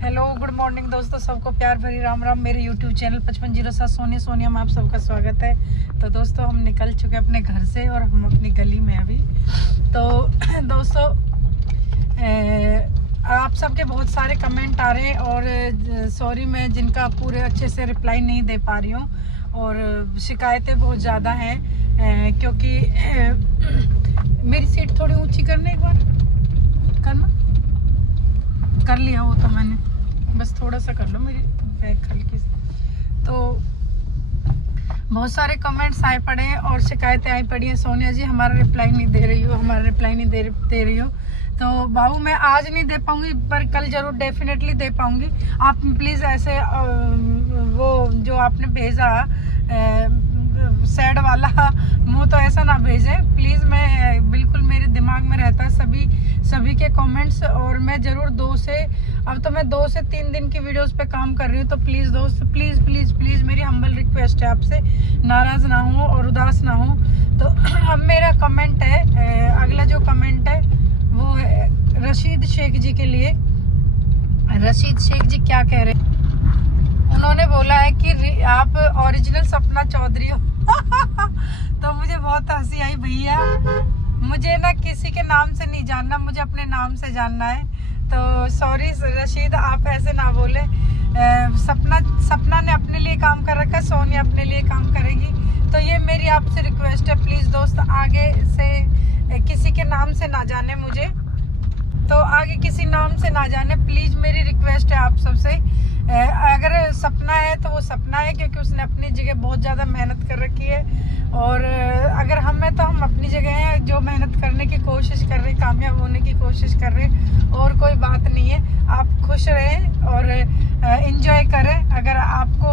Hello good morning दोस्तों, सबको प्यार भरी राम राम। मेरे यूट्यूब चैनल 5507 सोनिया में आप सबका स्वागत है। तो दोस्तों हम निकल चुके हैं अपने घर से और हम अपनी गली में अभी। तो दोस्तों आप सबके बहुत सारे कमेंट आ रहे हैं और सॉरी मैं जिनका पूरे अच्छे से रिप्लाई नहीं दे पा रही हूँ। और शिकायतें बहुत ज़्यादा हैं क्योंकि मेरी सीट थोड़ी ऊँची करने एक बार करना कर लिया वो तो मैंने, बस थोड़ा सा कर लो मेरी बैग हल्की से। तो बहुत सारे कमेंट्स आए पड़े हैं और शिकायतें आई पड़ी हैं, सोनिया जी हमारा रिप्लाई नहीं दे रही हो, हमारा रिप्लाई नहीं दे रही हो। तो बाबू मैं आज नहीं दे पाऊंगी पर कल जरूर डेफिनेटली दे पाऊंगी। आप प्लीज़ ऐसे वो जो आपने भेजा सैड वाला मुंह तो ऐसा ना भेजें प्लीज़। मैं बिल्कुल मेरे दिमाग में रहता है सभी के कमेंट्स और मैं ज़रूर अब तो मैं 2 से 3 दिन की वीडियोस पे काम कर रही हूँ। तो प्लीज़ दोस्त प्लीज़ मेरी हम्बल रिक्वेस्ट है आपसे, नाराज़ ना हो और उदास ना हो। तो अब मेरा कमेंट है, अगला जो कमेंट है वो है रशीद शेख जी के लिए। रशीद शेख जी क्या कह रहे हैं, उन्होंने बोला है कि आप ओरिजिनल सपना चौधरी हो। तो मुझे बहुत हंसी आई। भैया मुझे ना किसी के नाम से नहीं जानना, मुझे अपने नाम से जानना है। तो सॉरी रशीद आप ऐसे ना बोले। सपना ने अपने लिए काम कर रखा है, सोनिया अपने लिए काम करेगी। तो ये मेरी आपसे रिक्वेस्ट है प्लीज़ दोस्त, आगे से किसी के नाम से ना जाने मुझे, तो आगे किसी नाम से ना जाने प्लीज़, मेरी रिक्वेस्ट है आप सबसे। अगर सपना है तो वो सपना है क्योंकि उसने अपनी जगह बहुत ज़्यादा मेहनत कर रखी है। और अगर हम हैं तो हम अपनी जगह हैं जो मेहनत करने की कोशिश कर रहे, कामयाब होने की कोशिश कर रहे, और कोई बात नहीं है। आप खुश रहें और एंजॉय करें। अगर आपको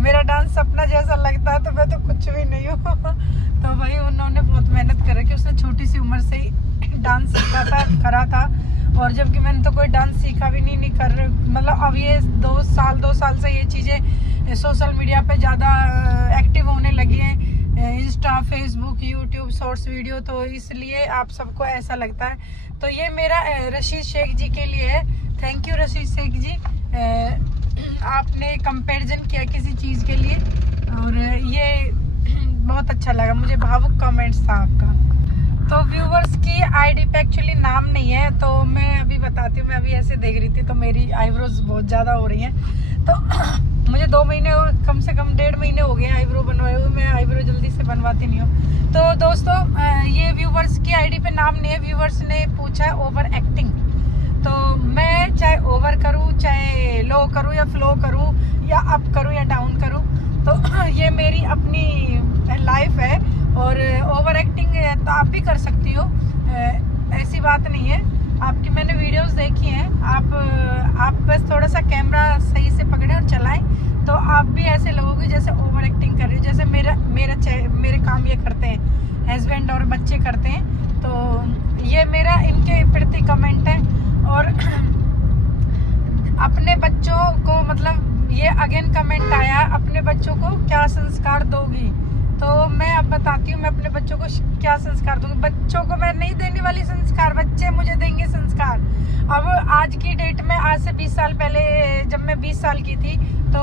मेरा डांस सपना जैसा लगता है तो मैं तो कुछ भी नहीं हूँ। तो भाई उन्होंने बहुत मेहनत कर रखी, उसने छोटी सी उम्र से ही डांस करा था और जबकि मैंने तो कोई डांस सीखा भी नहीं कर, मतलब अब ये 2 साल से ये चीज़ें सोशल मीडिया पे ज़्यादा एक्टिव होने लगी हैं, Insta Facebook YouTube shorts video, तो इसलिए आप सबको ऐसा लगता है। तो ये मेरा रशीद शेख जी के लिए है। थैंक यू रशीद शेख जी, आपने कंपैरिजन किया किसी चीज़ के लिए और ये बहुत अच्छा लगा मुझे, भावुक कमेंट्स था आपका। तो व्यूवर्स की आईडी पे एक्चुअली नाम नहीं है, तो मैं अभी बताती हूँ। मैं अभी ऐसे देख रही थी तो मेरी आईब्रोज बहुत ज़्यादा हो रही हैं। तो मुझे 2 महीने कम से कम 1.5 महीने हो गए आईब्रो बनवाए हुए, मैं आईब्रो जल्दी से बनवाती नहीं हूँ। तो दोस्तों ये व्यूवर्स की आईडी पे नाम नहीं है, व्यूवर्स ने पूछा है ओवर एक्टिंग। तो मैं चाहे ओवर करूँ, चाहे लो करूँ या फ्लो करूँ या अप करूँ या डाउन करूँ, तो ये मेरी अपनी लाइफ है। और ओवर एक्टिंग तो आप भी कर सकती हो, ऐसी बात नहीं है। आपकी मैंने वीडियोस देखी हैं, आप बस थोड़ा सा कैमरा सही से पकड़ें और चलाएं तो आप भी ऐसे लगोगे जैसे ओवर एक्टिंग कर रही हो। जैसे मेरे काम ये करते हैं, हस्बैंड और बच्चे करते हैं। तो ये मेरा इनके प्रति कमेंट है। और अपने बच्चों को, मतलब ये अगेन कमेंट आया, अपने बच्चों को क्या संस्कार दोगी। तो मैं अब बताती हूँ मैं अपने बच्चों को क्या संस्कार दूंगी। बच्चों को मैं नहीं देने वाली संस्कार, बच्चे मुझे देंगे संस्कार। अब आज की डेट में, आज से 20 साल पहले जब मैं 20 साल की थी, तो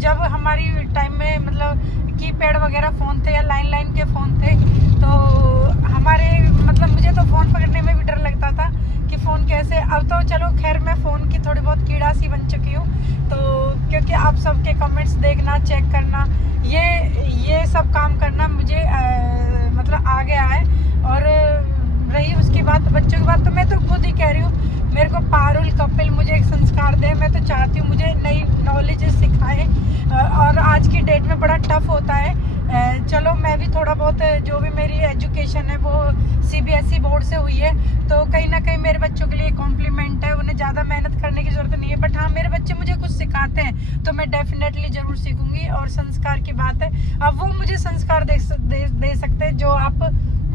जब हमारी टाइम में मतलब कीपैड वगैरह फ़ोन थे या लाइन के फ़ोन थे, तो हमारे मतलब मुझे तो फ़ोन पकड़ने में भी डर लगता था कि फ़ोन कैसे। अब तो चलो खैर मैं फ़ोन की थोड़ी बहुत कीड़ा सी बन चुकी हूँ। तो क्योंकि आप सबके कमेंट्स देखना, चेक करना, ये सब काम करना मुझे मतलब आ गया है। और रही उसकी बात, बच्चों की बात, तो मैं तो खुद ही कह रही हूँ मेरे को पारुल कपिल मुझे एक संस्कार दे। मैं तो चाहती हूँ मुझे नई नॉलेज सिखाए। और आज की डेट में बड़ा टफ होता है। चलो मैं भी थोड़ा बहुत, जो भी मेरी एजुकेशन है वो CBSE बोर्ड से हुई है, तो कहीं ना कहीं मेरे बच्चों के लिए कॉम्प्लीमेंट है। उन्हें ज़्यादा मेहनत करने की ज़रूरत नहीं है, बट हाँ मेरे बच्चे मुझे कुछ सिखाते हैं तो मैं डेफिनेटली ज़रूर सीखूंगी। और संस्कार की बात है, अब वो मुझे संस्कार दे सकते हैं। जो आप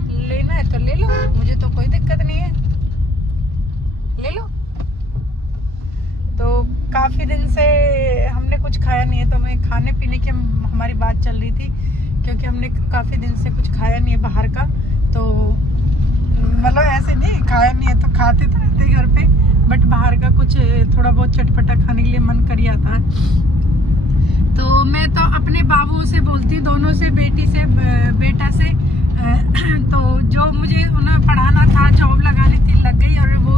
लेना है तो ले लो, मुझे तो कोई दिक्कत नहीं है, ले लो। तो काफ़ी दिन से हमने कुछ खाया नहीं है, तो मैं खाने पीने की हमारी बात चल रही थी क्योंकि हमने काफ़ी दिन से कुछ खाया नहीं है बाहर का। तो मतलब ऐसे नहीं खाया नहीं है, तो खाते तो रहते घर पे, बट बाहर का कुछ थोड़ा बहुत चटपटा खाने के लिए मन कर ही आता है। तो मैं तो अपने बाबू से बोलती हूँ, दोनों से, बेटी से, बेटा से, तो जो मुझे उन्हें पढ़ाना था, जॉब लगानी थी, लग गई, और वो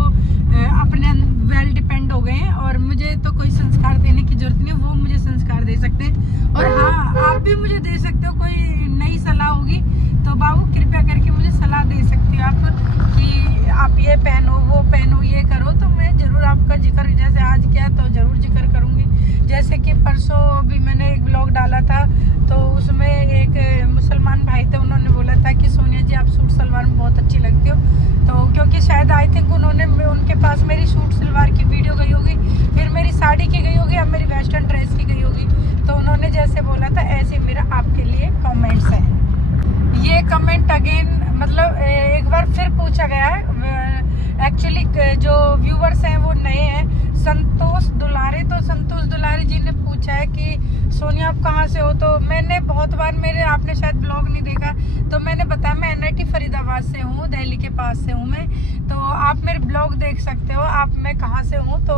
अपने वेल डिपेंड हो गए हैं, और मुझे तो कोई संस्कार देने की जरूरत नहीं, वो मुझे संस्कार दे सकते हैं। और हाँ, आप भी मुझे दे सकते हो, कोई नई सलाह होगी तो बाबू कृपया करके मुझे सलाह दे सकते हो आप, कि आप ये पहनो, वो पहनो, ये करो, तो मैं जरूर आपका जिक्र, जैसे आज किया तो जरूर जिक्र करूँगी। जैसे कि परसों भी मैंने एक ब्लॉग डाला था, तो उसमें एक मुसलमान भाई थे, उन्होंने बोला था कि सोनिया जी आप सूट सलवार में बहुत अच्छी लगती हो। तो क्योंकि शायद आई थिंक उनके पास मेरी सूट सलवार की वीडियो गई होगी, फिर मेरी साड़ी की गई होगी, अब मेरी वेस्टर्न ड्रेस की गई होगी, तो उन्होंने जैसे बोला था ऐसे मेरा आपके लिए कमेंट्स है। ये कमेंट अगेन मतलब एक बार फिर पूछा गया है। एक्चुअली जो व्यूवर्स हैं वो नए हैं। संतोष दुलारे, तो संतोष दुलारे जी ने पूछा है कि सोनिया आप कहाँ से हो। तो मैंने बहुत बार, मेरे आपने शायद ब्लॉग नहीं देखा, तो मैंने बताया मैं NIT फरीदाबाद से हूँ, दिल्ली के पास से हूँ मैं। तो आप मेरे ब्लॉग देख सकते हो, आप मैं कहाँ से हूँ। तो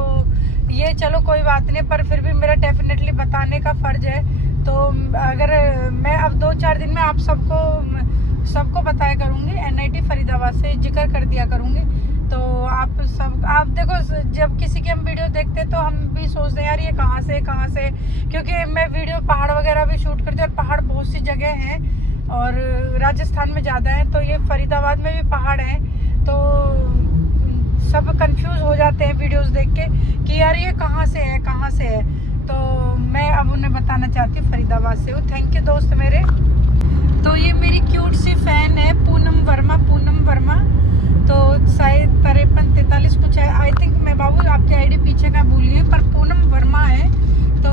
ये चलो कोई बात नहीं, पर फिर भी मेरा डेफिनेटली बताने का फर्ज है। तो अगर मैं अब 2-4 दिन में आप सबको बताया करूँगी, NIT फरीदाबाद से जिक्र कर दिया करूँगी। तो आप देखो, जब किसी की हम वीडियो देखते हैं तो हम भी सोचते हैं यार ये कहाँ से, क्योंकि मैं वीडियो पहाड़ वगैरह भी शूट करती हूँ, और पहाड़ बहुत सी जगह हैं, और राजस्थान में ज़्यादा है, तो ये फरीदाबाद में भी पहाड़ हैं। तो सब कंफ्यूज हो जाते हैं वीडियोस देख के कि यार ये कहाँ से है। तो मैं अब उन्हें बताना चाहती हूँ फरीदाबाद से हूँ। थैंक यू दोस्त मेरे। तो ये मेरी क्यूट सी फैन है पूनम वर्मा। तो शायद 53-43 कुछ है, आई थिंक। मैं बाबू आपकी आईडी पीछे का भूलिए, पर पूनम वर्मा है। तो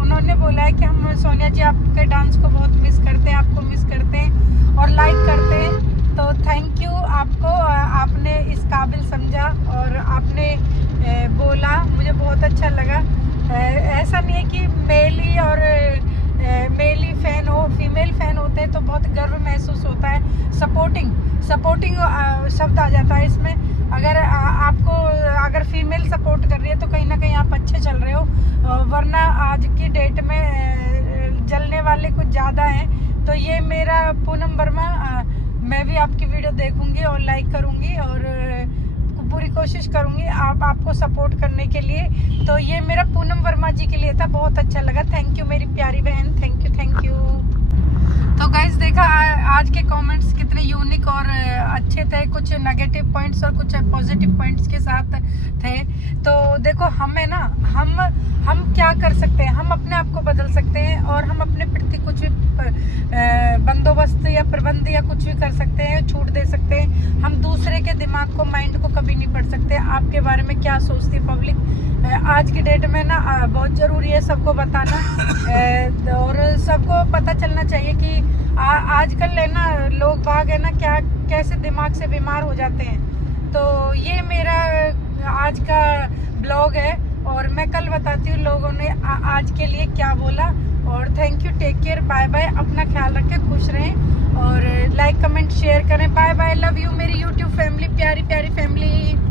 उन्होंने बोला है कि हम सोनिया जी आपके डांस को बहुत मिस करते हैं, आपको मिस करते हैं और लाइक करते हैं। तो थैंक यू आपको, आपने इस काबिल समझा और आपने बोला, मुझे बहुत अच्छा लगा। ऐसा नहीं है कि मेल ही फैन हो, फीमेल फैन होते हैं तो बहुत गर्व महसूस होता है। सपोर्टिंग शब्द आ जाता है इसमें। अगर फीमेल सपोर्ट कर रही है तो कहीं ना कहीं आप अच्छे चल रहे हो, वरना आज की डेट में जलने वाले कुछ ज़्यादा हैं। तो ये मेरा पूनम वर्मा, मैं भी आपकी वीडियो देखूंगी और लाइक करूंगी, और पूरी कोशिश करूंगी आपको सपोर्ट करने के लिए। तो ये मेरा पूनम वर्मा जी के लिए था, बहुत अच्छा लगा। थैंक यू मेरी प्यारी बहन, थैंक यू। तो गाइस देखा आज के कमेंट्स कितने यूनिक और अच्छे थे, कुछ नेगेटिव पॉइंट्स और कुछ पॉजिटिव पॉइंट्स के साथ थे। तो देखो हमें ना, हम क्या कर सकते हैं, हम अपने आप को बदल सकते हैं, और हम अपने प्रति कुछ भी बंदोबस्त या प्रबंध या कुछ भी कर सकते हैं, छूट दे सकते हैं। हम दूसरे के दिमाग को, माइंड को कभी नहीं पढ़ सकते। आपके बारे में क्या सोचती है पब्लिक, आज की डेट में ना बहुत ज़रूरी है सबको बताना, और सबको पता चलना चाहिए कि आजकल है ना, लोग बाग है ना, कैसे दिमाग से बीमार हो जाते हैं। तो ये मेरा आज का ब्लॉग है, और मैं कल बताती हूँ लोगों ने आज के लिए क्या बोला। और thank you, take care, bye bye, अपना ख्याल रखें, खुश रहें, और लाइक कमेंट शेयर करें। बाय बाय, लव यू मेरी यूट्यूब फैमिली, प्यारी प्यारी फैमिली।